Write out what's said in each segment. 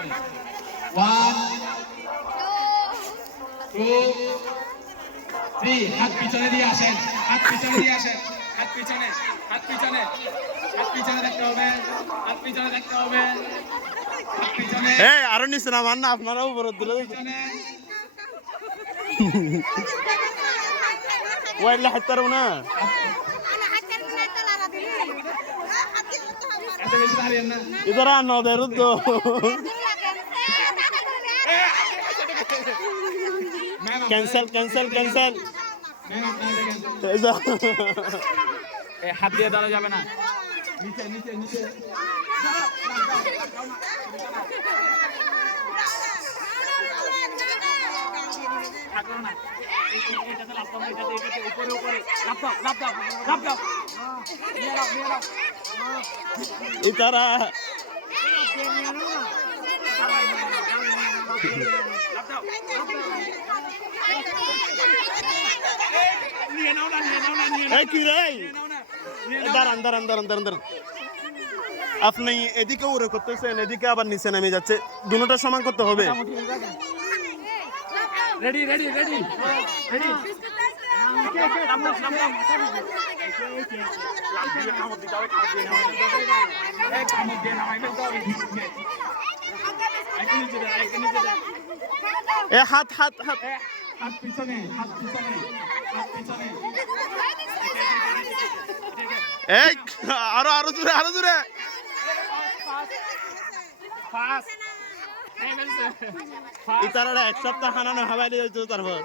2 3 হাত পিছনে দিয়ে আসেন হাত পিছনে দিয়ে আসেন হাত পিছনে হাত পিছনে হাত পিছনে দেখতে হবে হাত পিছনে দেখতে হবে হাত পিছনে এই আরো নিচে না মান না আপনারা উপরে তুলে পিছনে ওয়াইলে হাত পারবো না এত বেশি দাঁড়িয়ে না इधर आ नौ दे रुद्दो कैंसिल कैंसिल कैंसिल হাত দিয়ে দাঁড়া যাবে না নিচে নিচে নিচে উপরে উপরে লাভ দাও লাভ দাও লাভ দাও নিয়ে নাও নিয়ে নাও इधर आ নিয়ে নাও না নিয়ে নাও না নিয়ে ए क्यों रे নাও না अंदर अंदर अंदर अंदर अंदर আপনি এদিকে উড়ে করতেছেন এদিকে আবার নিচে নেমে যাচ্ছে দুটোটা সমান করতে হবে রেডি রেডি রেডি রেডি নাম নাম নাম নাম দিয়ে কামড় দিতে হবে কামড় দিয়ে নাও এই কামড় দিয়ে নাও আমি তো আইকে নিচে দে আইকে নিচে দে এ হাত হাত হাত হাত পিছনে হাত পিছনে হাত পিছনে এই আরো আরো জোরে ফাস এই বলছে ইতারাটা এক সপ্তাহ হানানো হাওয়ালি হইতো তারপর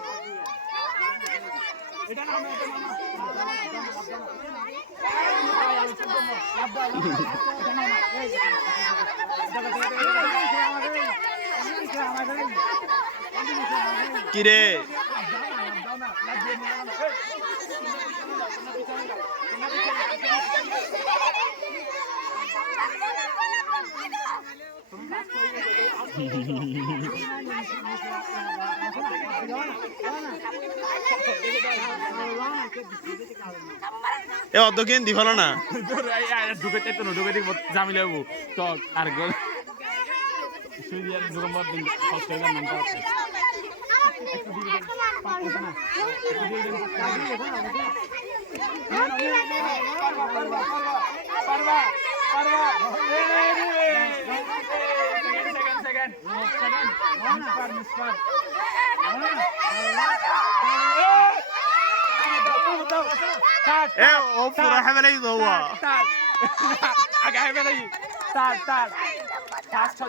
এটা নাও এটা নাও কিরে এ অর্ধকেন দি ভালো না ঢুকে তো ঢুকে দিব জামিলে হবো তো আর গোল সুইয়ার দুরম্বর দিন হসপিটাল নামটা আছে একটু দিবেন পাঁচটা না পারবা পারবা সেকেন্ড মিস্টার এ ও পুরা হাওয়ালি হওয়া আগে হাওয়ালি তার ফাস্ট